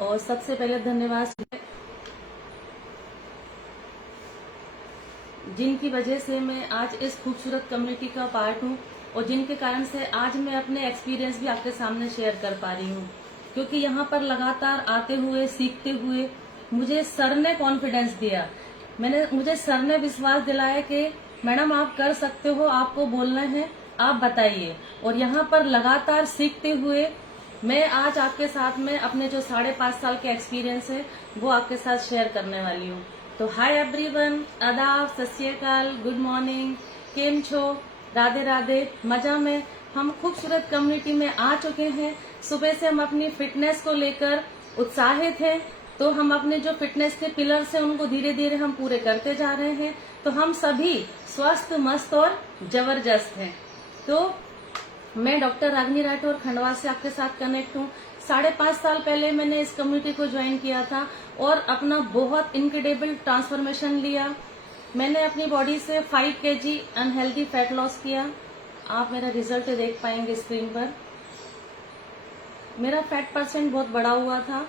और सबसे पहले धन्यवाद जिनकी वजह से मैं आज इस खूबसूरत कम्युनिटी का पार्ट हूँ और जिनके कारण से आज मैं अपने एक्सपीरियंस भी आपके सामने शेयर कर पा रही हूँ, क्योंकि यहाँ पर लगातार आते हुए सीखते हुए मुझे सर ने कॉन्फिडेंस दिया। मुझे सर ने विश्वास दिलाया कि मैडम आप कर सकते हो, आपको बोलना है, आप बताइए। और यहाँ पर लगातार सीखते हुए मैं आज आपके साथ में अपने जो 5.5 साल के एक्सपीरियंस है वो आपके साथ शेयर करने वाली हूँ। तो हाय एवरीवन, आदाब, सत श्री अकाल, गुड मॉर्निंग, केम छो, राधे राधे। मजा में हम खूबसूरत कम्युनिटी में आ चुके हैं। सुबह से हम अपनी फिटनेस को लेकर उत्साहित हैं। तो हम अपने जो फिटनेस के पिलर्स हैं उनको धीरे धीरे हम पूरे करते जा रहे हैं। तो हम सभी स्वस्थ, मस्त और जबरदस्त हैं। तो मैं डॉक्टर रागिनी राठौर खंडवा से आपके साथ कनेक्ट हूँ। 5.5 साल पहले मैंने इस कम्युनिटी को ज्वाइन किया था और अपना बहुत इनक्रेडिबल ट्रांसफॉर्मेशन लिया। मैंने अपनी बॉडी से 5 kg अनहेल्दी फैट लॉस किया। आप मेरा रिजल्ट देख पाएंगे स्क्रीन पर। मेरा फैट परसेंट बहुत बढ़ा हुआ था,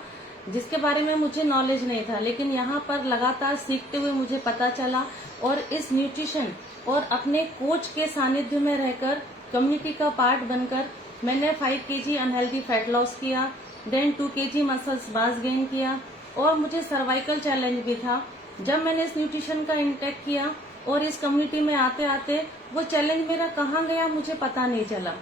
जिसके बारे में मुझे नॉलेज नहीं था, लेकिन यहाँ पर लगातार सीखते हुए मुझे पता चला और इस न्यूट्रिशन और अपने कोच के सानिध्य में रहकर कम्युनिटी का पार्ट बनकर मैंने 5 kg अनहेल्दी फैट लॉस किया, then 2 kg muscles mass gain किया। और मुझे सर्वाइकल चैलेंज भी था। जब मैंने इस न्यूट्रिशन का इंटेक किया और इस कम्युनिटी में आते आते वो चैलेंज मेरा कहाँ गया मुझे पता नहीं चला।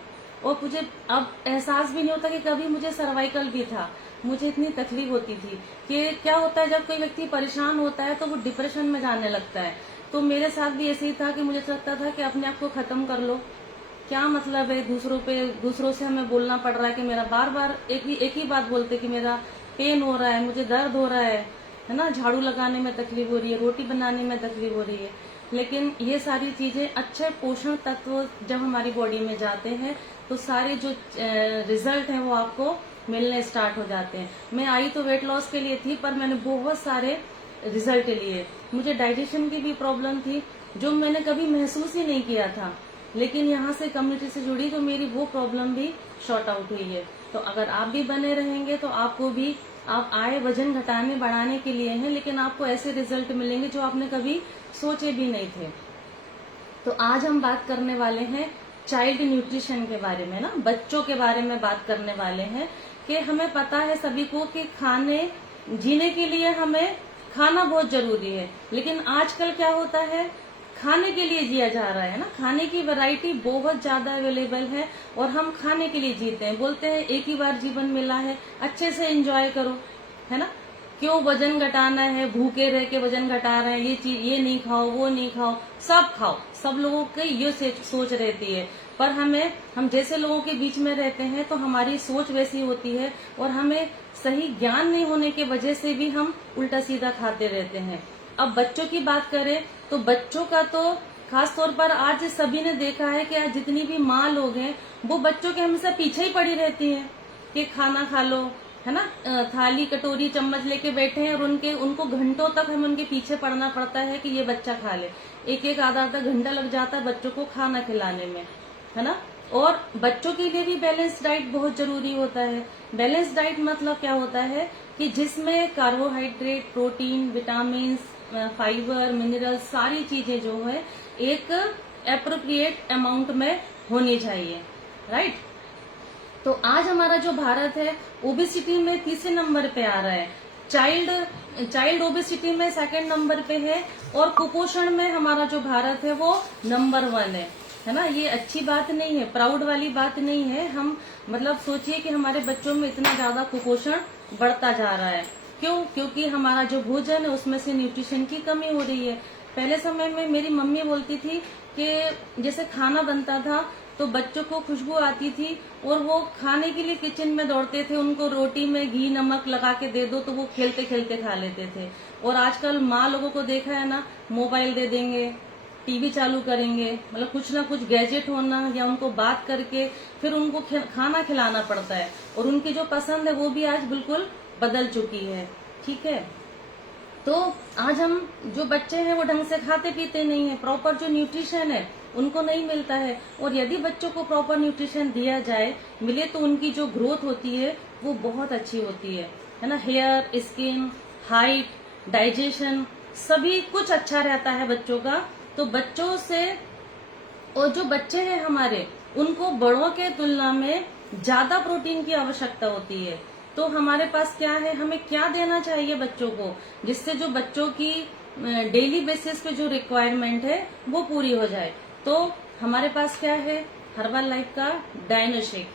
और मुझे अब एहसास भी नहीं होता कि कभी मुझे सर्वाइकल भी था। मुझे इतनी तकलीफ होती थी कि क्या होता है जब कोई व्यक्ति परेशान होता है तो वो डिप्रेशन में जाने लगता है। तो मेरे साथ भी ऐसे ही था कि मुझे लगता था कि अपने आप को खत्म कर लो, क्या मतलब है दूसरों से हमें बोलना पड़ रहा है कि मेरा बार बार एक ही बात बोलते कि मेरा पेन हो रहा है, मुझे दर्द हो रहा है ना, झाड़ू लगाने में तकलीफ हो रही है, रोटी बनाने में तकलीफ हो रही है। लेकिन ये सारी चीजें, अच्छे पोषण तत्व जब हमारी बॉडी में जाते हैं तो सारे जो रिजल्ट हैं वो आपको मिलने स्टार्ट हो जाते हैं। मैं आई तो वेट लॉस के लिए थी, पर मैंने बहुत सारे रिजल्ट लिए। मुझे डाइजेशन की भी प्रॉब्लम थी जो मैंने कभी महसूस ही नहीं किया था, लेकिन यहाँ से कम्युनिटी से जुड़ी तो मेरी वो प्रॉब्लम भी शॉर्ट आउट हुई है। तो अगर आप भी बने रहेंगे तो आपको भी, आप आए वजन घटाने बढ़ाने के लिए हैं, लेकिन आपको ऐसे रिजल्ट मिलेंगे जो आपने कभी सोचे भी नहीं थे। तो आज हम बात करने वाले हैं चाइल्ड न्यूट्रिशन के बारे में, ना बच्चों के बारे में बात करने वाले हैं कि हमें पता है सभी को कि जीने के लिए हमें खाना बहुत जरूरी है। लेकिन आजकल क्या होता है, खाने के लिए जिया जा रहा है ना, खाने की वैरायटी बहुत ज्यादा अवेलेबल है और हम खाने के लिए जीते हैं। बोलते हैं एक ही बार जीवन मिला है, अच्छे से एंजॉय करो, है ना। क्यों वजन घटाना है, भूखे रह के वजन घटा रहे हैं, ये चीज ये नहीं खाओ, वो नहीं खाओ, सब खाओ। सब लोगों की ये सोच रहती है, पर हम जैसे लोगों के बीच में रहते हैं तो हमारी सोच वैसी होती है और हमें सही ज्ञान नहीं होने की वजह से भी हम उल्टा सीधा खाते रहते हैं। अब बच्चों की बात करें तो बच्चों का तो खास तौर पर आज सभी ने देखा है कि आज जितनी भी माँ लोग हैं वो बच्चों के हमेशा पीछे ही पड़ी रहती हैं कि खाना खा लो, है ना। थाली कटोरी चम्मच लेके बैठे हैं और उनको घंटों तक हमें उनके पीछे पड़ना पड़ता है कि ये बच्चा खा ले। एक आधा घंटा लग जाता है बच्चों को खाना खिलाने में, है ना। और बच्चों के लिए भी बैलेंस डाइट बहुत जरूरी होता है। बैलेंस डाइट मतलब क्या होता है कि जिसमें carbohydrate, protein, vitamin, fibre, mineral, सारी चीजें जो है एक एप्रोप्रिएट अमाउंट में होनी चाहिए, राइट। तो आज हमारा जो भारत है ओबेसिटी में तीसरे नंबर पे आ रहा है, चाइल्ड ओबेसिटी में 2nd नंबर पे है और कुपोषण में हमारा जो भारत है वो नंबर 1 है ना। ये अच्छी बात नहीं है, प्राउड वाली बात नहीं है। हम मतलब सोचिए कि हमारे बच्चों में इतना ज्यादा कुपोषण बढ़ता जा रहा है। क्यों? क्योंकि हमारा जो भोजन है उसमें से न्यूट्रिशन की कमी हो रही है। पहले समय में मेरी मम्मी बोलती थी कि जैसे खाना बनता था तो बच्चों को खुशबू आती थी और वो खाने के लिए किचन में दौड़ते थे, उनको रोटी में घी नमक लगा के दे दो तो वो खेलते खेलते खा लेते थे। और आजकल माँ लोगों को देखा है ना, मोबाइल दे देंगे, टीवी चालू करेंगे, मतलब कुछ ना कुछ गैजेट होना या उनको बात करके फिर उनको खाना खिलाना पड़ता है और उनकी जो पसंद है वो भी आज बिल्कुल बदल चुकी है, ठीक है। तो आज हम जो बच्चे हैं वो ढंग से खाते पीते नहीं है, प्रॉपर जो न्यूट्रिशन है उनको नहीं मिलता है। और यदि बच्चों को प्रॉपर न्यूट्रिशन दिया जाए, मिले, तो उनकी जो ग्रोथ होती है वो बहुत अच्छी होती है। है ना, हेयर, स्किन, हाइट, डाइजेशन, सभी कुछ अच्छा रहता है बच्चों का। तो बच्चों से, और जो बच्चे हैं हमारे, उनको बड़ों के तुलना में ज्यादा प्रोटीन की आवश्यकता होती है। तो हमारे पास क्या है, हमें क्या देना चाहिए बच्चों को, जिससे जो बच्चों की डेली बेसिस पे जो रिक्वायरमेंट है वो पूरी हो जाए। तो हमारे पास क्या है, हर्बल लाइफ का डायनो शेक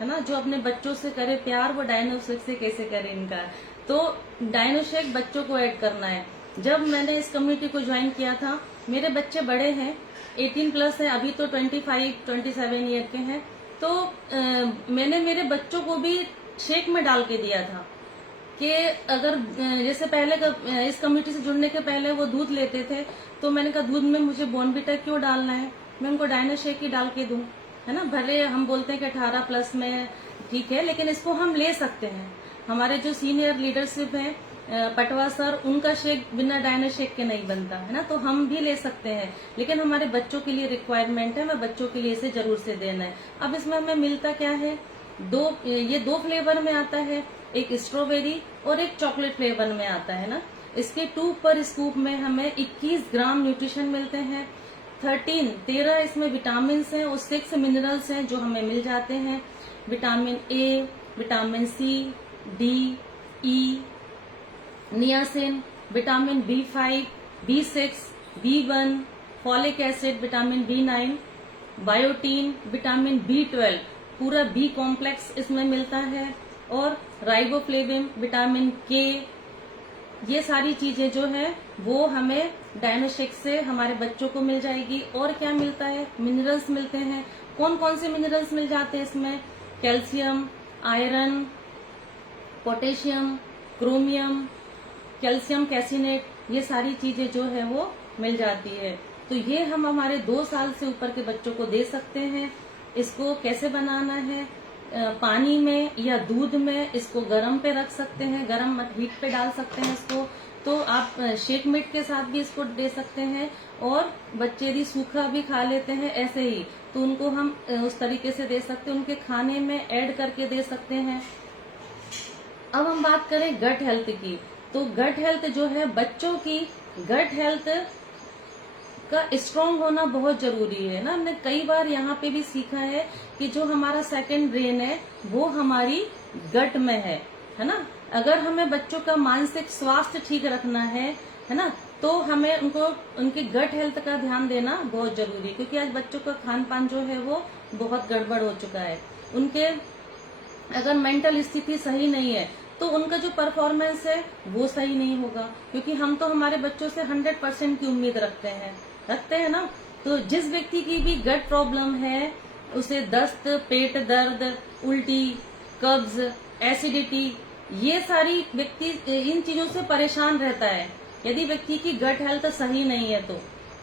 है ना, जो अपने बच्चों से करे प्यार, वो डायनो शेक से कैसे करे इनका। तो डायनो शेक बच्चों को ऐड करना है। जब मैंने इस कम्युनिटी को ज्वाइन किया था, मेरे बच्चे बड़े हैं, 18 प्लस है, अभी तो 25-27 ईयर के हैं। तो मैंने मेरे बच्चों को भी शेक में डाल के दिया था कि अगर जैसे पहले इस कम्युनिटी से जुड़ने के पहले वो दूध लेते थे, तो मैंने कहा दूध में मुझे बॉर्नविटा क्यों डालना है, मैं उनको डायनो शेक ही डाल के दूं, है ना। भले हम बोलते हैं कि 18 प्लस में ठीक है, लेकिन इसको हम ले सकते हैं। हमारे जो सीनियर लीडरशिप है, पटवा सर, उनका शेक बिना डायनो शेक के नहीं बनता, है ना। तो हम भी ले सकते हैं, लेकिन हमारे बच्चों के लिए रिक्वायरमेंट है, मैं बच्चों के लिए इसे जरूर से देना है। अब इसमें हमें मिलता क्या है, ये दो फ्लेवर में आता है, एक स्ट्रॉबेरी और एक चॉकलेट फ्लेवर में आता है ना। इसके 2 पर स्कूप में हमें 21 ग्राम न्यूट्रिशन मिलते हैं, 13 इसमें विटामिन हैं और 6 मिनरल्स हैं जो हमें मिल जाते हैं। Vitamin A, vitamin C, D, E, niacin, vitamin B5, B6, B1, folic acid, vitamin B9, biotin, vitamin B12, पूरा B कॉम्प्लेक्स इसमें मिलता है, और राइबोफ्लेविन, विटामिन के, ये सारी चीजें जो है वो हमें डायनो शेक से हमारे बच्चों को मिल जाएगी। और क्या मिलता है, मिनरल्स मिलते हैं। कौन कौन से मिनरल्स मिल जाते हैं इसमें, calcium, iron, potassium, chromium, calcium caseinate, ये सारी चीजें जो है वो मिल जाती है। तो ये हम हमारे 2 साल से ऊपर के बच्चों को दे सकते हैं। इसको कैसे बनाना है, पानी में या दूध में इसको गर्म पे रख सकते हैं, गर्म हीट पे डाल सकते हैं इसको। तो आप शेक मिट के साथ भी इसको दे सकते हैं, और बच्चे यदि सूखा भी खा लेते हैं ऐसे ही, तो उनको हम उस तरीके से दे सकते हैं, उनके खाने में ऐड करके दे सकते हैं। अब हम बात करें गट हेल्थ की, तो गट हेल्थ जो है, बच्चों की गट हेल्थ का स्ट्रॉन्ग होना बहुत जरूरी है ना। हमने कई बार यहाँ पे भी सीखा है कि जो हमारा सेकंड ब्रेन है वो हमारी गट में है ना। अगर हमें बच्चों का मानसिक स्वास्थ्य ठीक रखना है ना, तो हमें उनके गट हेल्थ का ध्यान देना बहुत जरूरी है, क्योंकि आज बच्चों का खान पान जो है वो बहुत गड़बड़ हो चुका है। उनके अगर मेंटल स्थिति सही नहीं है तो उनका जो परफॉर्मेंस है वो सही नहीं होगा, क्योंकि हम तो हमारे बच्चों से 100% की उम्मीद रखते हैं ना। तो जिस व्यक्ति की भी गट प्रॉब्लम है, उसे दस्त, पेट दर्द, उल्टी, कब्ज, एसिडिटी, ये सारी व्यक्ति इन चीजों से परेशान रहता है। यदि व्यक्ति की गट हेल्थ सही नहीं है तो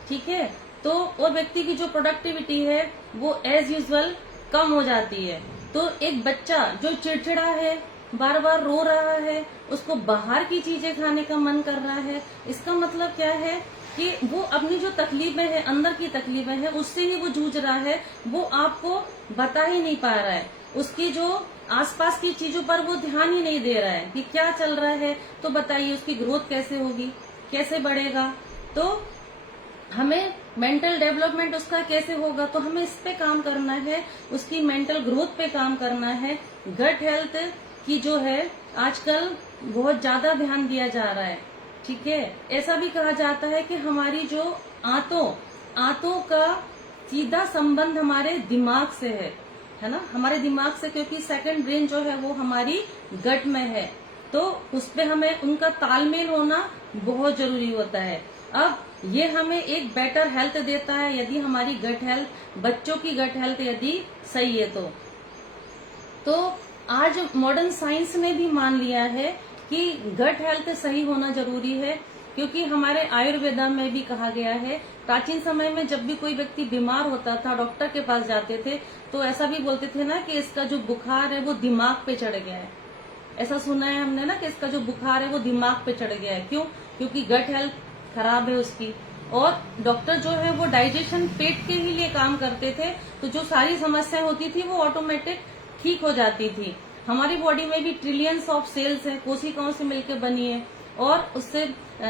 ठीक है, तो और व्यक्ति की जो प्रोडक्टिविटी है वो एज यूजुअल कम हो जाती है। तो एक बच्चा जो चिड़चिड़ा है, बार बार रो रहा है, उसको बाहर की चीजें खाने का मन कर रहा है, इसका मतलब क्या है कि वो अपनी जो तकलीफें हैं, अंदर की तकलीफें हैं, उससे ही वो जूझ रहा है, वो आपको बता ही नहीं पा रहा है। उसकी जो आसपास की चीजों पर वो ध्यान ही नहीं दे रहा है कि क्या चल रहा है। तो बताइए उसकी ग्रोथ कैसे होगी, कैसे बढ़ेगा, तो हमें मेंटल डेवलपमेंट उसका कैसे होगा। तो हमें इस पे काम करना है, उसकी मेंटल ग्रोथ पे काम करना है। गट हेल्थ की जो है आजकल बहुत ज्यादा ध्यान दिया जा रहा है, ठीक है। ऐसा भी कहा जाता है कि हमारी जो आंतों का सीधा संबंध हमारे दिमाग से है ना, हमारे दिमाग से, क्योंकि सेकंड ब्रेन जो है वो हमारी गट में है। तो उस पे हमें उनका तालमेल होना बहुत जरूरी होता है। अब ये हमें एक बेटर हेल्थ देता है यदि हमारी गट हेल्थ, बच्चों की गट हेल्थ यदि सही है तो आज मॉडर्न साइंस ने भी मान लिया है कि गट हेल्थ सही होना जरूरी है, क्योंकि हमारे आयुर्वेदा में भी कहा गया है। प्राचीन समय में जब भी कोई व्यक्ति बीमार होता था, डॉक्टर के पास जाते थे, तो ऐसा भी बोलते थे ना कि इसका जो बुखार है वो दिमाग पे चढ़ गया है। ऐसा सुना है हमने ना कि इसका जो बुखार है वो दिमाग पे चढ़ गया है। क्यों? क्योंकि गट हेल्थ खराब है उसकी। और डॉक्टर जो है वो डाइजेशन, पेट के ही लिए काम करते थे, तो जो सारी समस्याएं होती थी वो ऑटोमेटिक ठीक हो जाती थी। हमारी बॉडी में भी ट्रिलियंस ऑफ सेल्स है, कोशिकाओं से मिलकर बनी है और उससे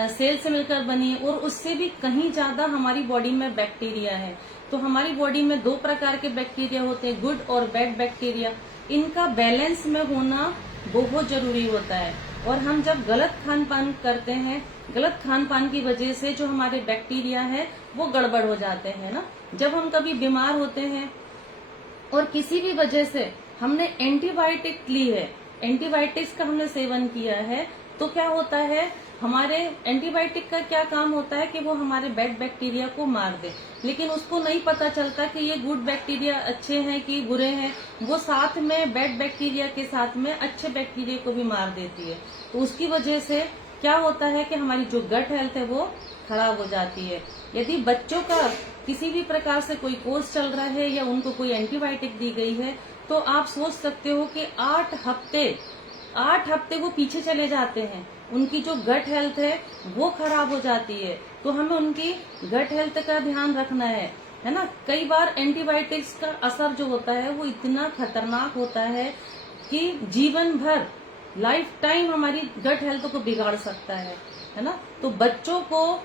सेल से मिलकर बनी है, और उससे भी कहीं ज्यादा हमारी बॉडी में बैक्टीरिया है। तो हमारी बॉडी में 2 प्रकार के बैक्टीरिया होते हैं, गुड और बैड बैक्टीरिया। इनका बैलेंस में होना बहुत जरूरी होता है। और हम जब गलत खान पान करते हैं, गलत खान पान की वजह से जो हमारे बैक्टीरिया है वो गड़बड़ हो जाते हैं ना। जब हम कभी बीमार होते हैं और किसी भी वजह से हमने एंटीबायोटिक ली है, एंटीबायोटिक्स का हमने सेवन किया है, तो क्या होता है, हमारे एंटीबायोटिक का क्या काम होता है कि वो हमारे बैड बैक्टीरिया को मार दे, लेकिन उसको नहीं पता चलता कि ये गुड बैक्टीरिया अच्छे हैं कि बुरे हैं। वो साथ में बैड बैक्टीरिया के साथ में अच्छे बैक्टीरिया को भी मार देती है। तो उसकी वजह से क्या होता है कि हमारी जो गट हेल्थ है वो खराब हो जाती है। यदि बच्चों का किसी भी प्रकार से कोई कोर्स चल रहा है या उनको कोई एंटीबायोटिक दी गई है, तो आप सोच सकते हो कि 8 हफ्ते वो पीछे चले जाते हैं, उनकी जो गट हेल्थ है वो खराब हो जाती है। तो हमें उनकी गट हेल्थ का ध्यान रखना है ना। कई बार एंटीबायोटिक्स का असर जो होता है वो इतना खतरनाक होता है कि जीवन भर, लाइफ टाइम हमारी गट हेल्थ को बिगाड़ सकता है ना। तो बच्चों को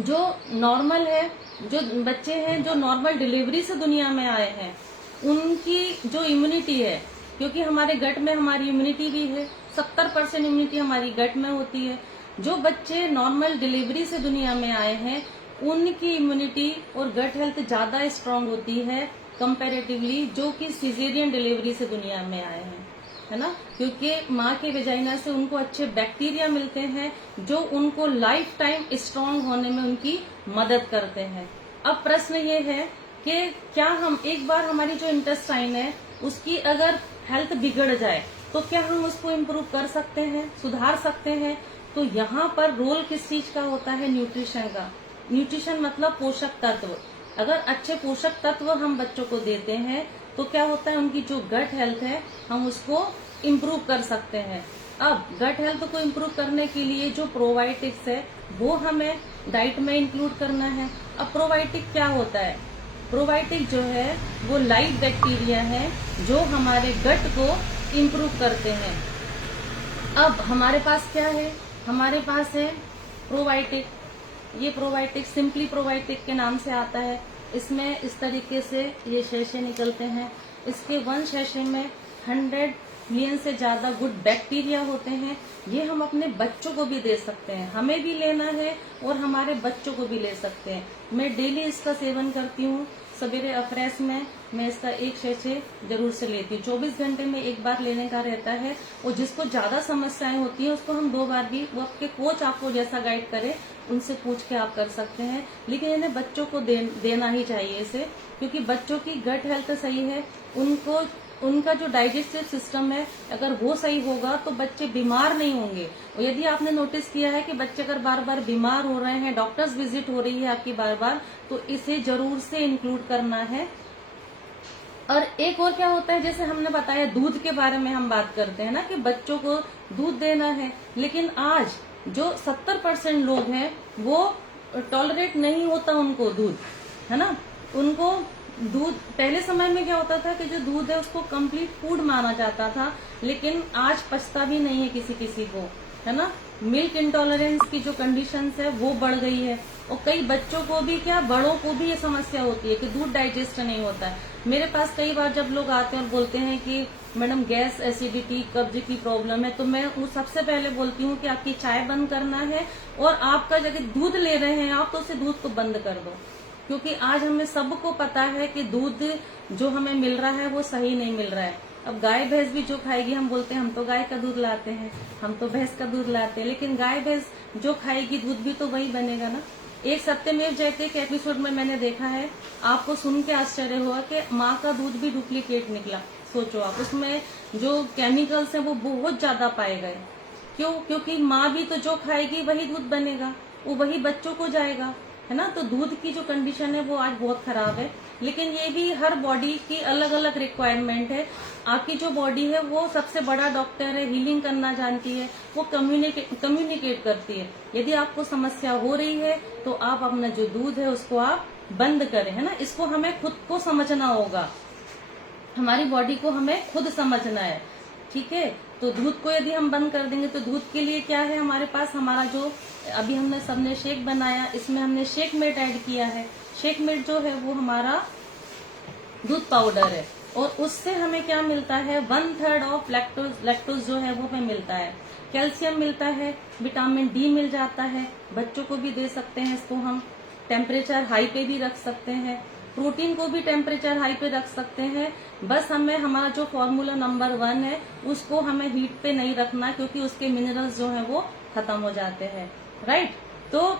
जो नॉर्मल है, जो बच्चे हैं जो नॉर्मल डिलीवरी से दुनिया में आए हैं, उनकी जो इम्यूनिटी है, क्योंकि हमारे गट में हमारी इम्यूनिटी भी है, 70% इम्यूनिटी हमारी गट में होती है। जो बच्चे नॉर्मल डिलीवरी से दुनिया में आए हैं उनकी इम्यूनिटी और गट हेल्थ ज्यादा स्ट्रांग होती है कंपैरेटिवली जो कि सिजेरियन डिलीवरी से दुनिया में आए हैं, है ना। क्योंकि माँ के वेजाइना से उनको अच्छे बैक्टीरिया मिलते हैं जो उनको लाइफ टाइम स्ट्रांग होने में उनकी मदद करते हैं। अब प्रश्न ये है कि क्या हम एक बार हमारी जो इंटेस्टाइन है उसकी अगर हेल्थ बिगड़ जाए तो क्या हम उसको इम्प्रूव कर सकते हैं, सुधार सकते हैं? तो यहाँ पर रोल किस चीज का होता है? न्यूट्रिशन का। न्यूट्रिशन मतलब पोषक तत्व। अगर अच्छे पोषक तत्व हम बच्चों को देते हैं तो क्या होता है, उनकी जो गट हेल्थ है हम उसको इम्प्रूव कर सकते हैं। अब गट हेल्थ को इम्प्रूव करने के लिए जो प्रोबायोटिक्स है वो हमें डाइट में इंक्लूड करना है। अब प्रोबायोटिक क्या होता है? प्रोबायोटिक जो है वो लाइव बैक्टीरिया है जो हमारे गट को इम्प्रूव करते हैं। अब हमारे पास क्या है? हमारे पास है प्रोबायोटिक। ये प्रोबायोटिक सिंपली प्रोबायोटिक के नाम से आता है। इसमें इस तरीके से ये शैशे निकलते हैं। इसके 1 शैशे में 100 मिलियन से ज्यादा गुड बैक्टीरिया होते हैं। ये हम अपने बच्चों को भी दे सकते हैं, हमें भी लेना है और हमारे बच्चों को भी ले सकते हैं। मैं डेली इसका सेवन करती हूँ। सवेरे अफ्रेश में मैं इसका 1 शैशे जरूर से लेती हूँ। 24 घंटे में 1 बार लेने का रहता है। और जिसको ज्यादा समस्याएं होती हैं उसको हम 2 बार भी, वो आपके कोच आपको जैसा गाइड करे उनसे पूछ के आप कर सकते हैं। लेकिन इन्हें बच्चों को देना ही चाहिए इसे, क्योंकि बच्चों की गट हेल्थ सही है, उनको उनका जो डाइजेस्टिव सिस्टम है अगर वो सही होगा तो बच्चे बीमार नहीं होंगे। और यदि आपने नोटिस किया है कि बच्चे अगर बार बार बीमार हो रहे हैं, डॉक्टर्स विजिट हो रही है आपकी बार बार, तो इसे जरूर से इंक्लूड करना है। और एक और क्या होता है, जैसे हमने बताया दूध के बारे में हम बात करते हैं ना कि बच्चों को दूध देना है, लेकिन आज जो 70% लोग हैं वो टॉलरेट नहीं होता उनको दूध, है ना। उनको दूध, पहले समय में क्या होता था कि जो दूध है उसको कंप्लीट फूड माना जाता था, लेकिन आज पछता भी नहीं है किसी किसी को, है ना। मिल्क इंटॉलरेंस की जो कंडीशंस है वो बढ़ गई है और कई बच्चों को भी, क्या बड़ों को भी ये समस्या होती है कि दूध डाइजेस्ट नहीं होता है। मेरे पास कई बार जब लोग आते हैं और बोलते हैं कि मैडम गैस, एसिडिटी, कब्ज की प्रॉब्लम है, तो मैं वो सबसे पहले बोलती हूँ कि आपकी चाय बंद करना है और आपका जगह दूध ले रहे हैं आप तो उसे दूध को बंद कर दो। क्योंकि आज हमें सबको पता है कि दूध जो हमें मिल रहा है वो सही नहीं मिल रहा है। अब गाय भैंस भी जो खाएगी, हम बोलते हैं हम तो गाय का दूध लाते हैं, हम तो भैंस का दूध लाते हैं, लेकिन गाय भैंस जो खाएगी दूध भी तो वही बनेगा ना। एक सत्यमेव जयते के एपिसोड में मैंने देखा है, आपको सुन के आश्चर्य हुआ कि माँ का दूध भी डुप्लीकेट निकला। सोचो आप, उसमें जो केमिकल्स हैं वो बहुत ज्यादा पाए गए। क्यों? क्योंकि माँ भी तो जो खाएगी वही दूध बनेगा, वो वही बच्चों को जाएगा, है ना। तो दूध की जो कंडीशन है वो आज बहुत खराब है। लेकिन ये भी हर बॉडी की अलग अलग रिक्वायरमेंट है। आपकी जो बॉडी है वो सबसे बड़ा डॉक्टर है, हीलिंग करना जानती है, वो कम्युनिकेट करती है। यदि आपको समस्या हो रही है तो आप अपना जो दूध है उसको आप बंद करें, है ना। इसको हमें खुद को समझना होगा, हमारी बॉडी को हमें खुद समझना है। ठीक है। तो दूध को यदि हम बंद कर देंगे तो दूध के लिए क्या है हमारे पास, हमारा जो अभी हमने सबने शेक बनाया, इसमें हमने शेक मेट ऐड किया है। शेक मेट जो है वो हमारा दूध पाउडर है, और उससे हमें क्या मिलता है, 1/3 ऑफ लैक्टोज जो है वो हमें मिलता है। कैल्शियम मिलता है, विटामिन डी मिल जाता है, बच्चों को भी दे सकते हैं इसको हम, टेम्परेचर हाई पे भी रख सकते हैं, प्रोटीन को भी टेम्परेचर हाई पे रख सकते हैं। बस हमें हमारा जो फॉर्मूला नंबर 1 है उसको हमें हीट पे नहीं रखना, क्योंकि उसके मिनरल्स जो है वो खत्म हो जाते हैं, राइट। तो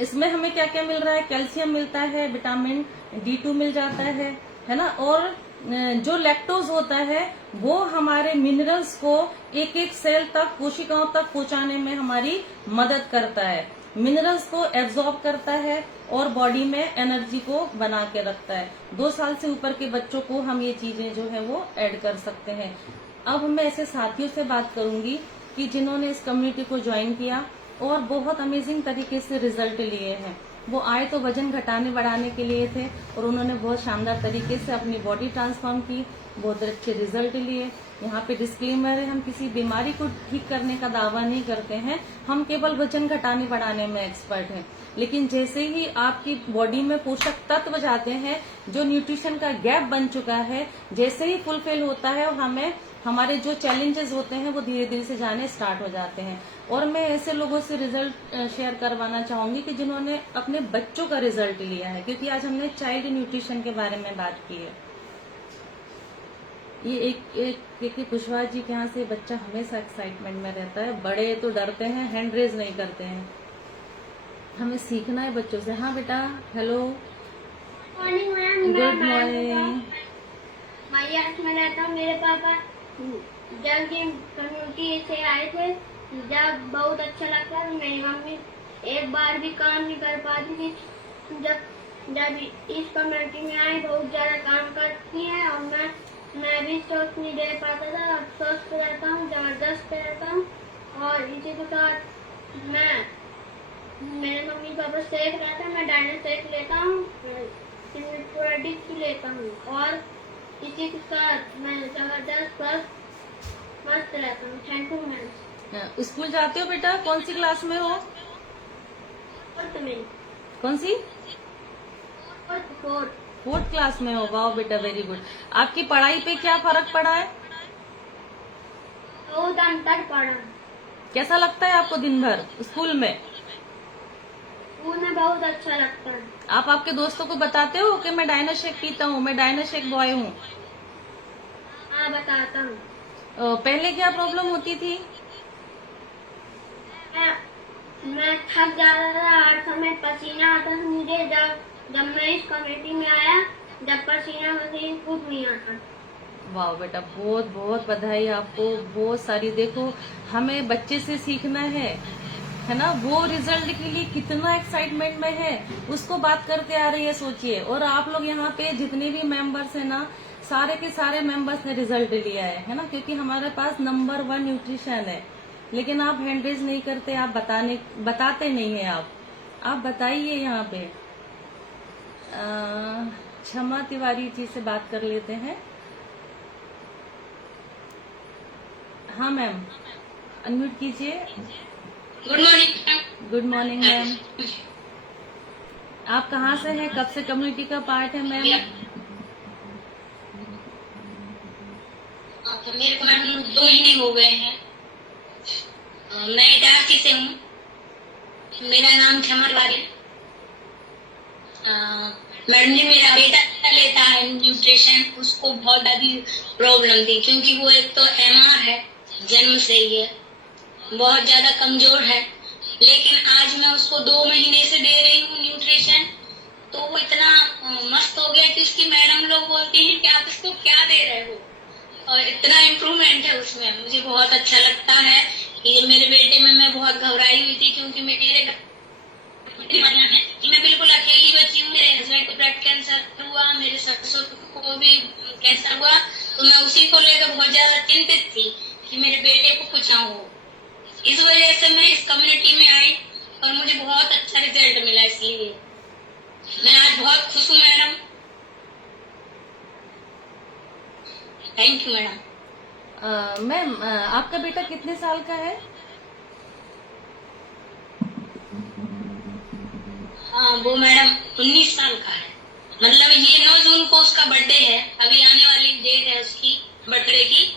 इसमें हमें क्या क्या मिल रहा है, कैल्शियम मिलता है, विटामिन D2 मिल जाता है ना। और जो लैक्टोज होता है वो हमारे मिनरल्स को एक एक सेल तक, कोशिकाओं तक पहुंचाने में हमारी मदद करता है, मिनरल्स को एब्जॉर्ब करता है और बॉडी में एनर्जी को बना के रखता है। 2 साल से ऊपर के बच्चों को हम ये चीजें जो है वो ऐड कर सकते हैं। अब मैं ऐसे साथियों से बात करूंगी कि जिन्होंने इस कम्युनिटी को ज्वाइन किया और बहुत अमेजिंग तरीके से रिजल्ट लिए हैं। वो आए तो वजन घटाने बढ़ाने के लिए थे, और उन्होंने बहुत शानदार तरीके से अपनी बॉडी ट्रांसफॉर्म की, बहुत अच्छे रिजल्ट लिए। यहाँ पे डिस्क्लेमर है, हम किसी बीमारी को ठीक करने का दावा नहीं करते हैं, हम केवल वजन घटाने बढ़ाने में एक्सपर्ट हैं। लेकिन जैसे ही आपकी बॉडी में पोषक तत्व जाते हैं, जो न्यूट्रिशन का गैप बन चुका है, जैसे ही फुलफिल होता है, हमें हमारे जो चैलेंजेस होते हैं वो धीरे धीरे से जाने स्टार्ट हो जाते हैं। और मैं ऐसे लोगों से रिजल्ट शेयर करवाना चाहूंगी कि जिन्होंने अपने बच्चों का रिजल्ट लिया है, क्योंकि आज हमने चाइल्ड न्यूट्रिशन के बारे में बात की है। ये एक कुशवाहा जी के यहाँ से बच्चा हमेशा एक्साइटमेंट में रहता है, बड़े तो डरते हैं, हैंड रेज नहीं करते हैं। हमें सीखना है बच्चों से। हाँ बेटा, हेलो, गुड मॉर्निंग। मैं रहता हूँ, मेरे पापा जब की कम्युनिटी से आए थे, जब बहुत अच्छा लगता है। मेरी मम्मी एक बार भी काम नहीं कर पाती थी, जब इस कम्युनिटी में आई बहुत ज्यादा काम करती है, और मैं भी स्वस्थ नहीं दे पाता था। अब स्वस्थ रहता हूँ, जबरदस्त रहता हूँ। और इसी के साथ मेरे मम्मी पापा शेक रहता है, मैं डायना शेक लेता हूँ, पूरा डिश लेता हूँ, और इसी के साथ मैं जबरदस्त मस्त रहता हूँ। Thank you ma'am. स्कूल जाते हो बेटा? कौन सी क्लास में हो? कौन सी? फोर्थ क्लास में हो। वाह बेटा, वेरी गुड। आपकी पढ़ाई पे क्या फर्क पड़ा है? बहुत अंतर पड़ा। कैसा लगता है आपको दिन भर स्कूल में? स्कूल में बहुत अच्छा लगता है। आप आपके दोस्तों को बताते हो कि मैं डायना शेक पीता हूँ, मैं डायना शेक बॉय हूँ? हाँ, बताता हूँ। पहले क्या प्रॉब्लम होती थी? मैं थक जाता था, हर समय पसीना आता था मुझे। जब मैं इस कमेटी में आया, जब पसीना मशीन खुद नहीं आता। वाह बेटा, बहुत बहुत बधाई आपको। बहुत सारी, देखो हमें बच्चे से सीखना है ना। वो रिजल्ट के लिए कितना एक्साइटमेंट में है, उसको बात करते आ रही है, सोचिए। और आप लोग यहाँ पे जितने भी मेंबर्स हैं ना, सारे के सारे मेंबर्स ने रिजल्ट लिया है ना, क्योंकि हमारे पास नंबर 1 न्यूट्रिशन है। लेकिन आप हैंड रेज नहीं करते, आप बताते नहीं है। आप बताइए। यहाँ पे क्षमा तिवारी जी से बात कर लेते हैं। हाँ मैम, अनम्यूट कीजिए। Good morning. Good morning ma'am. आप कहाँ से हैं? कब से कम्युनिटी का पार्ट है मैम? मेरे को मैडम 2 महीने हो गए हैं। मैं इटारसी से हूँ। मेरा नाम क्षमा तिवारी। मैडम जी, मेरा बेटा लेता है न्यूट्रिशन, उसको बहुत ज्यादा प्रॉब्लम थी, क्योंकि वो एक तो MR है, जन्म से ही है, बहुत ज्यादा कमजोर है। लेकिन आज मैं उसको 2 महीने से दे रही हूँ न्यूट्रिशन, तो वो इतना मस्त हो गया कि उसकी मैडम लोग बोलती हैं कि आप इसको क्या दे रहे हो, और इतना इम्प्रूवमेंट है उसमें। मुझे बहुत अच्छा लगता है कि मेरे बेटे में मैं बहुत घबराई हुई थी, क्योंकि मेरे मैं बिल्कुल अकेली बची हूँ। मेरे हस्बैंड को ब्लड कैंसर हुआ, मेरे ससुर को भी कैंसर हुआ, तो मैं उसी को लेकर बहुत ज्यादा चिंतित थी कि मेरे बेटे को कुछ ना हो। इस वजह से मैं इस कम्युनिटी में आई और मुझे बहुत अच्छा रिजल्ट मिला, इसलिए मैं आज बहुत खुश हूँ madam. Thank you madam. Ma'am आपका बेटा कितने साल का है? हाँ वो मैडम 19 साल का है। मतलब ये 9 जून को उसका बर्थडे है, अभी आने वाली डेट है उसकी बर्थडे की।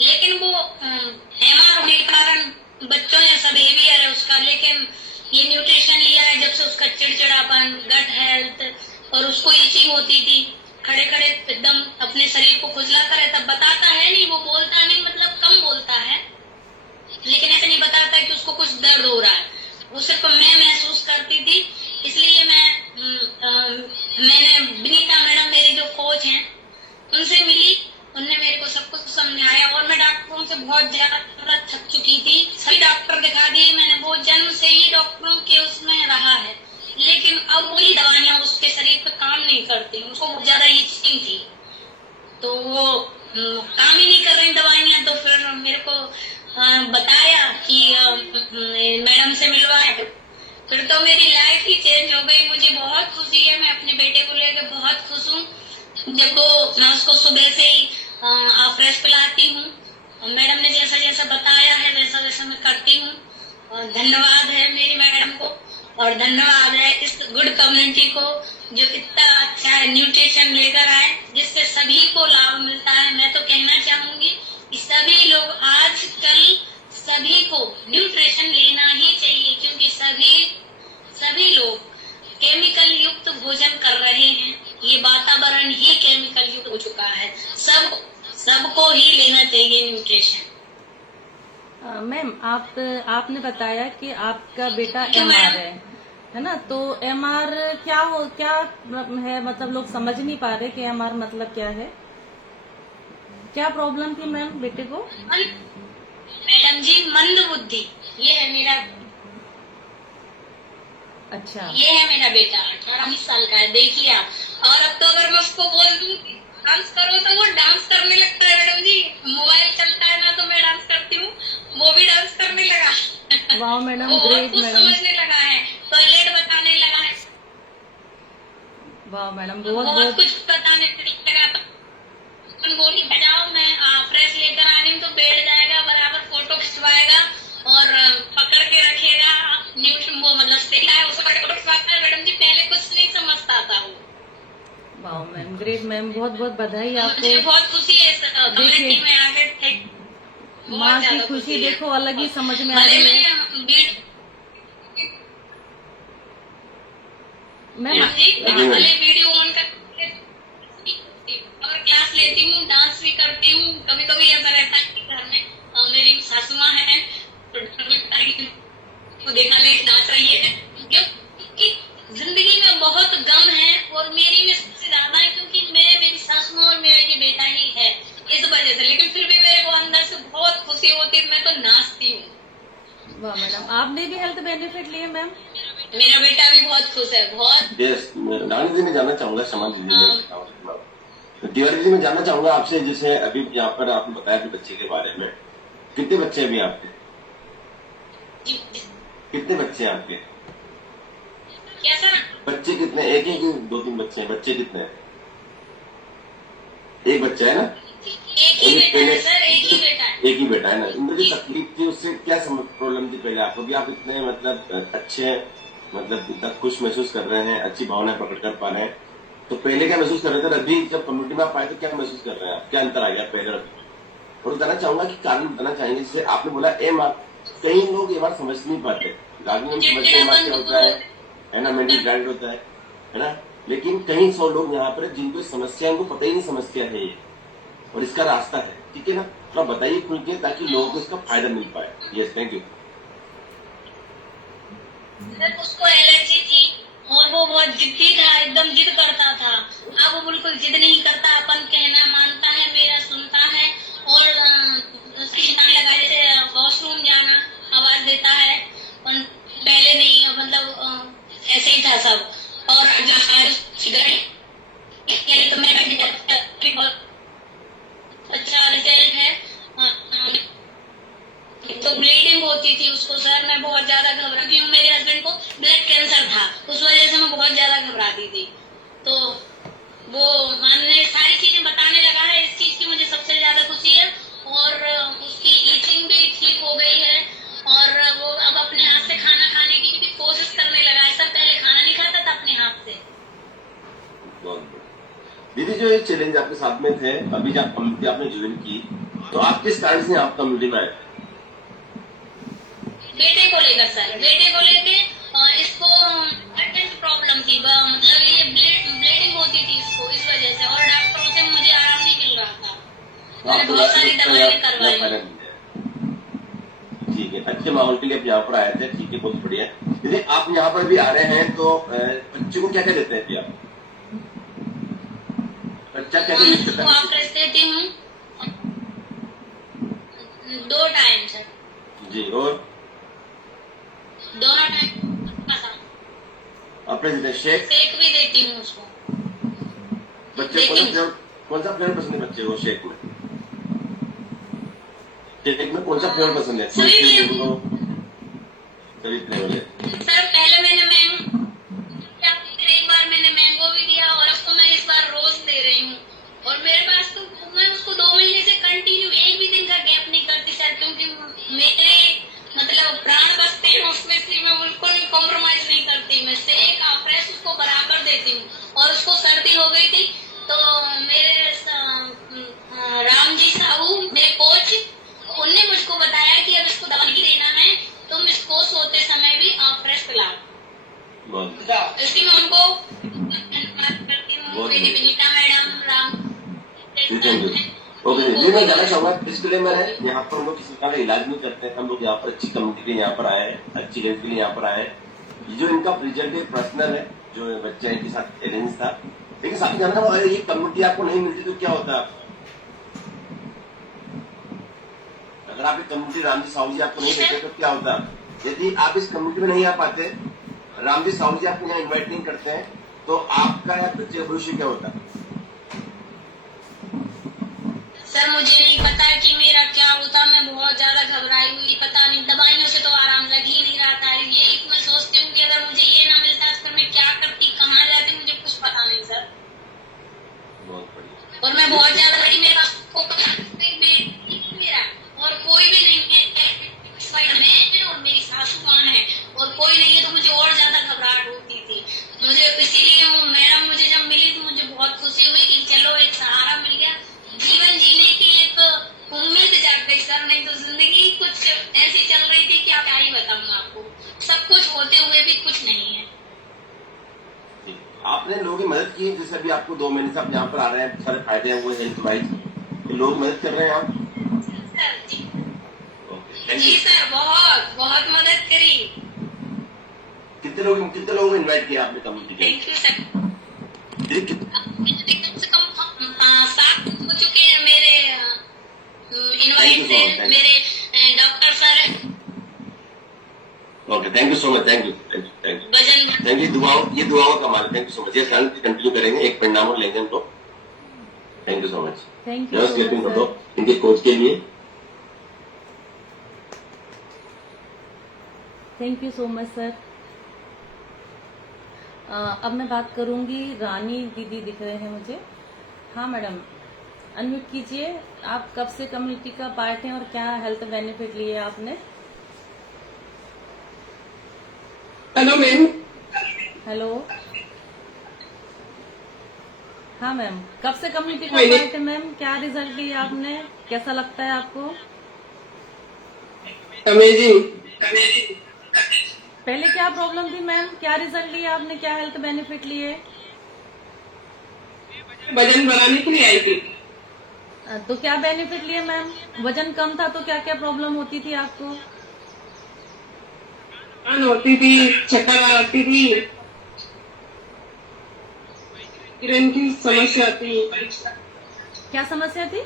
लेकिन वो एमआर होने के कारण बच्चों जैसा बिहेवियर है उसका। लेकिन ये न्यूट्रिशन लिया है जब से उसका चिड़चिड़ापन, गट हेल्थ और उसको ईचिंग होती थी, खड़े खड़े एकदम अपने शरीर को खुजलाता रहता। बताता है नहीं, वो बोलता नहीं, मतलब कम बोलता है, लेकिन ऐसे नहीं बताता कि उसको कुछ दर्द हो रहा है। वो सिर्फ मैं महसूस करती थी। इसलिए मैंने विनीता मैडम मेरी जो कोच हैं उनसे मिली, उनने मेरे को सब कुछ समझाया। और मैं डॉक्टरों से बहुत ज्यादा थक चुकी थी, सभी डॉक्टर दिखा दिए मैंने, वो जन्म से ही डॉक्टरों के उसमें रहा है, लेकिन अब वही दवाइयां उसके शरीर पे काम नहीं करती। उसको बहुत ज्यादा इचिंग थी, तो वो काम ही नहीं कर रही दवाइयां। तो फिर मेरे को बताया कि मैडम से मिलवाया, फिर तो मेरी लाइफ ही चेंज हो गई। मुझे बहुत खुशी है, मैं अपने बेटे को लेकर बहुत खुश हूँ। जब वो मैं उसको सुबह से ही फ्रेश पिलाती हूँ, मैडम ने जैसा जैसा बताया है वैसा वैसा मैं करती हूँ। और धन्यवाद है मेरी मैडम को, और धन्यवाद है इस गुड कम्युनिटी को जो इतना अच्छा न्यूट्रिशन लेकर आए, जिससे सभी को लाभ मिलता है। मैं तो कहना चाहूंगी कि सभी लोग आजकल सभी को न्यूट्रिशन लेना ही चाहिए, क्योंकि सभी लोग केमिकल युक्त भोजन कर रहे हैं। ये वातावरण ही केमिकल युक्त हो चुका है, सबको ही लेना चाहिए न्यूट्रिशन। मैम आपने बताया कि आपका बेटा एमआर है ना? तो एमआर क्या है? मतलब लोग समझ नहीं पा रहे कि एमआर मतलब क्या है। क्या प्रॉब्लम थी मैम बेटे को? मैडम जी मंद बुद्धि, ये है मेरा। अच्छा, ये है मेरा बेटा, 18 साल का है, देखिए आप। और अब तो अगर मैं उसको बोल दूं डांस करो तो वो डांस करने लगता है मैडम जी। मोबाइल चलता है ना तो मैं डांस करती हूँ, वो भी डांस करने लगा। वाह मैडम, वो ग्रेट कुछ मैडम। समझने लगा है, टॉयलेट बताने लगा है, वाह मैडम, बहुत कुछ बताने लगा। बोली बजाओ, मैं फ्रेश लेकर आ रही हूँ, तो बैठ जाएगा, बराबर फोटो खिंचवाएगा और पकड़ के रखेगा। न्यूज वो मतलब सीखा है, उसको फोटो खिंचवाता है मैडम जी। पहले कुछ नहीं समझता था वो। वाह मैम, ग्रेट मैम, बहुत बहुत बधाई आपको। मुझे बहुत खुशी है इस कम्युनिटी में आके। माँ की खुशी देखो अलग ही समझ में आ रही है मैम। वीडियो ऑन कर और क्लास लेती हूँ, डांस भी करती हूँ। कभी कभी ऐसा रहता है कि घर में मेरी सासू माँ है तो देखा ले नाच रही है, क्योंकि जिंदगी में बहुत गम है और मेरी में सबसे ज्यादा है, क्योंकि मेरी सासू माँ और मेरा ये बेटा ही है, इस वजह से। लेकिन फिर भी मेरे को अंदर से बहुत खुशी होती है, मैं तो नाचती हूँ। वाह मैडम, आपने भी हेल्थ बेनिफिट लिए मैम? मेरा बेटा भी बहुत खुश है, बहुत। रानी जी मैं जानना चाहूंगा, क्षमा दीजिए, तिवारी जी मैं जानना चाहूंगा आपसे, जैसे अभी यहाँ पर आपने बताया कि बच्चे के बारे में, कितने बच्चे अभी आपके? कितने बच्चे हैं आपके? क्या सर? बच्चे कितने? एक ही कि 2-3 बच्चे हैं? बच्चे कितने हैं? एक बच्चा है ना? एक ही बेटा है सर, एक ही बेटा है। एक ही बेटा है ना? इनमें जो तकलीफ थी उससे क्या प्रॉब्लम थी पहले आपको, कि आप इतने मतलब अच्छे, मतलब इतना खुश महसूस कर रहे हैं, अच्छी भावनाएं प्रकट कर पा रहे हैं, तो पहले क्या महसूस कर रहे थे? अभी जब कम्युनिटी में आप आए तो क्या महसूस कर रहे हैं आप? क्या अंतर आ गया पहले? और बताना चाहूंगा कि कारण बताना चाहेंगे। जैसे आपने बोला एमआर, कई लोग ये बात समझ नहीं पाते। राजनीति में समझते एमआर क्या होता है ना, मेंटल ग्राइड होता है ना, लेकिन कई 100 लोग यहाँ पर जिनको समस्या है, उनको पता ही नहीं समस्या है ये, और इसका रास्ता है। ठीक है ना? तो आप बताइए खुल के, ताकि लोगों को इसका फायदा मिल पाए। Yes, thank you. उसको एलर्जी थी और वो बहुत जिद्दी था, एकदम जिद करता था। अब वो बिल्कुल जिद नहीं करता, अपन कहना मानता है, मेरा सुनता है। और उसकी लगा जैसे वॉशरूम जाना आवाज देता है, और पहले नहीं, मतलब ऐसे ही था सब। और सिगरेट तो मेरा अच्छा रिजल्ट है। तो ब्लीडिंग होती थी उसको सर, मैं बहुत ज्यादा घबराती हूँ। मेरे हस्बैंड को ब्लड कैंसर था, उस वजह से मैं बहुत ज्यादा घबराती थी। तो वो मैंने सारी चीजें बताने लगा है, इस चीज की मुझे सबसे ज्यादा खुशी है। और ये चैलेंज आपके साथ में थे, अभी जब कम्युनिटी आपने ज्वाइन की तो आप किस कारण से आप कम्युनिटी में आए? बेटे को लेकर सर, बेटे को लेके इसको अटेंड प्रॉब्लम थी, मतलब ये ब्लीडिंग होती थी इसको, इस वजह से, और डॉक्टरों से मुझे आराम नहीं मिल रहा था। मैंने बहुत सारी दवाएं करवाई। ठीक है, अच्छे माहौल के लिए आप यहाँ पर आए थे, ठीक है, बहुत बढ़िया। यदि आप यहाँ पर भी आ रहे हैं तो बच्चे को क्या क्या देते हैं आप? बच्चा क्या क्या मिस करता है? आप देती हूँ 2 टाइम सर जी, और दोनों टाइम अपने शेक भी देती हूँ उसको। बच्चे कौन सा फ्लेवर पसंद है बच्चे को? शेक में कौन सा फ्लेवर पसंद है? सभी फ्लेवर है सर। पहले मैंने एक बार मैंने मैंगो भी दिया, और अब तो मैं इस बार रोज दे रही हूँ। और मेरे पास तो मैं उसको 2 महीने से कंटिन्यू एक भी दिन का गैप नहीं करती सर, क्योंकि मेरे मतलब प्राण बचते हैं उसमें, इसलिए मैं बिल्कुल कॉम्प्रोमाइज नहीं करती। मैं सेक फ्रेश उसको बराबर देती हूँ। और उसको सर्दी हो गई थी तो मेरे राम जी साहू मेरे कोच, उनने मुझको बताया कि अब इसको दवा नहीं देना है, तुम इसको सोते समय भी फ्रेश पिलाओ। इसी में उनको करती हूँ, मेरी विनीता मैडम, राम। ओके जी, मैं जानना चाहूंगा डिस्क्लेमर है, यहाँ पर हम लोग किसी का इलाज नहीं करते हैं, हम लोग यहाँ पर अच्छी कम्युनिटी के लिए यहाँ पर आए हैं, अच्छी हेल्थ के लिए यहाँ पर आए हैं। जो इनका रिजल्ट है पर्सनल है, जो बच्चा इनके साथ अरेंज था, लेकिन साथ जानना चाहूंगा अगर ये कम्युनिटी आपको नहीं मिलती तो क्या होता है? अगर आप कम्युनिटी रामजी साहू जी आपको नहीं देते तो क्या होता? यदि आप इस कम्युनिटी में नहीं आ पाते, रामजी साहू जी आपको यहाँ इन्वाइट नहीं करते हैं, तो आपका या बच्चे का भविष्य क्या होता? सर मुझे नहीं पता कि मेरा क्या होता, मैं बहुत ज्यादा घबराई हुई, पता नहीं, दवाइयों से तो आराम लग ही नहीं रहा था। ये मैं सोचती हूँ कि अगर मुझे ये ना मिलता तो मैं क्या करती, कहाँ जाती, मुझे कुछ पता नहीं सर। बहुत बढ़िया। और मैं बहुत ज्यादा बड़ी, मेरे पास मेरा और कोई भी नहीं है, मैं और मेरी सासू मां है, और कोई नहीं है, तो मुझे और ज्यादा घबराहट होती थी। मुझे इसीलिए मैडम मुझे जब मिली तो मुझे बहुत खुशी हुई कि चलो एक सहारा मिल गया, जीवन जीने की एक उम्मीद जाग गई सर। नहीं तो जिंदगी कुछ ऐसी चल रही थी कि आप क्या ही बताऊंगा आपको, सब कुछ होते हुए भी कुछ नहीं है। आपने लोगों की मदद की, जैसे अभी आपको 2 महीने से आप यहाँ पर आ रहे हैं, सारे फायदे हैं वो हेल्थ वाइज, लोग मदद कर रहे हैं आप? सर जी सर, बहुत बहुत मदद करी। कितने लोगों को इनवाइट किया आपने कम्युनिटी के? Thank you sir. कम से कम 7 हो चुके हैं मेरे इनवाइट से, मेरे doctor sir. Okay, thank you so much, thank you, ये दुआओं का माल, थैंक यू सो मच। ये कंटिन्यू करेंगे, एक परिणाम और लेंगे हम लोग। Thank you so much. Thank you so much sir. इनके कोच के लिए thank you so much sir. अब मैं बात करूंगी, रानी दीदी दिख रहे हैं मुझे। हाँ मैडम, अनम्यूट कीजिए। आप कब से कम्युनिटी का पार्ट हैं और क्या हेल्थ बेनिफिट लिए आपने? Hello ma'am. हेलो, हाँ मैम, कब से कम्युनिटी का पार्ट है मैम? क्या रिजल्ट लिया आपने? कैसा लगता है आपको? अमेजिंग। पहले क्या प्रॉब्लम थी मैम? क्या रिजल्ट लिया आपने? क्या हेल्थ बेनिफिट लिए? वजन बढ़ाने के लिए आई थी। तो क्या बेनिफिट लिए मैम? वजन कम था तो क्या क्या प्रॉब्लम होती थी आपको? होती थी, चक्कर आती थी, किरण की समस्या थी। क्या समस्या थी?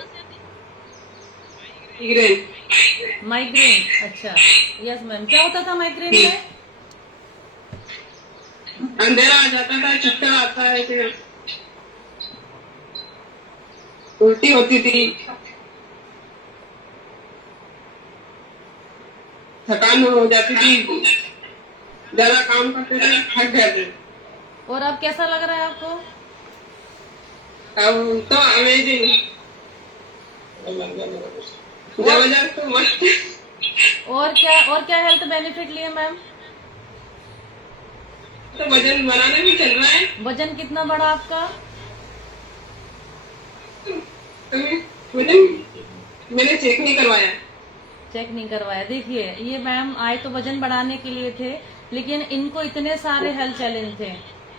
माइग्रेन। अच्छा, यस मैम। क्या होता था माइग्रेन में? अंधेरा आ जाता था, चक्कर आता है, फिर उल्टी होती थी, थकान हो जाती थी, ज्यादा काम करते थे, थक गए थे। और अब कैसा लग रहा है आपको? अब तो अमेजिंग, जबरदस्त, मस्त। और क्या हेल्थ बेनिफिट लिए मैम? तो वजन बनाने में चल रहा है। वजन कितना बढ़ा आपका? मैंने चेक नहीं करवाया। चेक नहीं करवाया। देखिए ये मैम आए तो वजन बढ़ाने के लिए थे, लेकिन इनको इतने सारे हेल्थ चैलेंज थे,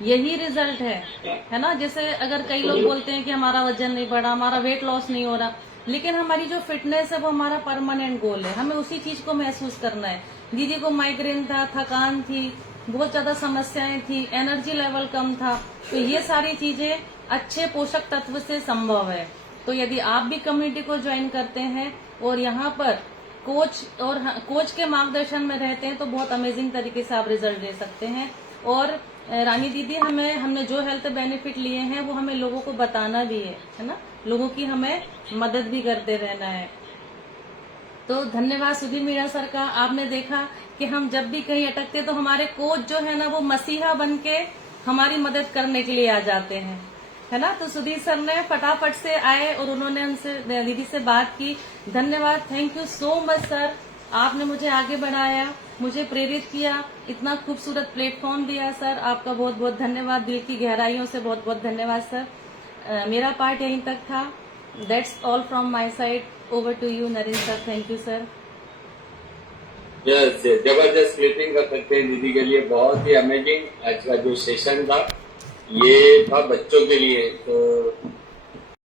यही रिजल्ट है ना। जैसे अगर कई लोग बोलते हैं कि हमारा वजन नहीं बढ़ा, हमारा वेट लॉस नहीं हो रहा, लेकिन हमारी जो फिटनेस है वो हमारा परमानेंट गोल है, हमें उसी चीज को महसूस करना है। दीदी को माइग्रेन था, थकान थी, बहुत ज्यादा समस्याएं थी, एनर्जी लेवल कम था, तो ये सारी चीजें अच्छे पोषक तत्व से संभव है। तो यदि आप भी कम्युनिटी को ज्वाइन करते हैं और यहाँ पर कोच के मार्गदर्शन में रहते हैं तो बहुत अमेजिंग तरीके से आप रिजल्ट ले सकते हैं। और रानी दीदी हमने जो हेल्थ बेनिफिट लिए हैं वो हमें लोगों को बताना भी है ना, लोगों की हमें मदद भी करते रहना है। तो धन्यवाद सुधीर मीणा सर का। आपने देखा कि हम जब भी कहीं अटकते तो हमारे कोच जो है ना वो मसीहा बन के हमारी मदद करने के लिए आ जाते हैं, है ना। तो सुधीर सर ने फटाफट से आए और उन्होंने हमसे दीदी से बात की। धन्यवाद, thank you so much sir. आपने मुझे आगे बढ़ाया, मुझे प्रेरित किया, इतना खूबसूरत प्लेटफॉर्म दिया सर, आपका बहुत बहुत धन्यवाद। दिल की गहराइयों से बहुत बहुत धन्यवाद सर। मेरा पार्ट यहीं तक था। That's all from my side. Over to you Narendra sir. Thank you sir. जबरदस्त क्लिपिंग कर सकते हैं दीदी के लिए, बहुत ही अमेजिंग। आज का जो सेशन था ये था बच्चों के लिए, तो